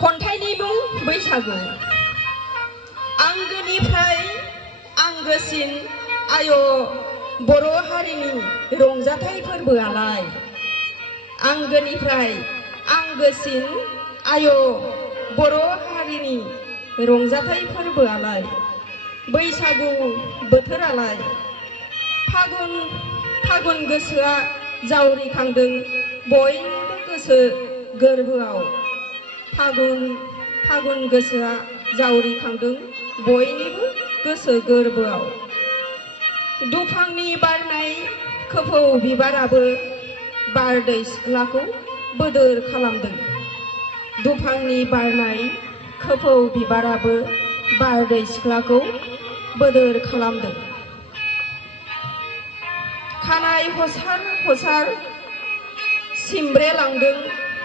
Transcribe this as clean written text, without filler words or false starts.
खन्थाइनि मुं बैसागु। आंगोनिफ्राय आंगोसिन आय' बर' हारिनि रंजाथाइ फोरबोआलाय। आंगोनिफ्राय आंगोसिन आय' बर' हारिनि रंजाथाइ फोरबोआलाय। बैसागु बोथोरालाय। फागुन गोसोआ जावरिखांदों बयनिबो गोसो गोरबोआव। फागुन गोसोआ जावरिखांदों बयनिबो गोसो गोरबोआव। दुफांनि बारनाय खोफौ बिबाराबो बारदै सिख्लाखौ बोदोर खालामदों। दुफांनि बारनाय खोफौ बिबाराबो बारदै सिख्लाखौ बोदोर खालामदों। खानाइ हसार हसार सिमब्रे लांदों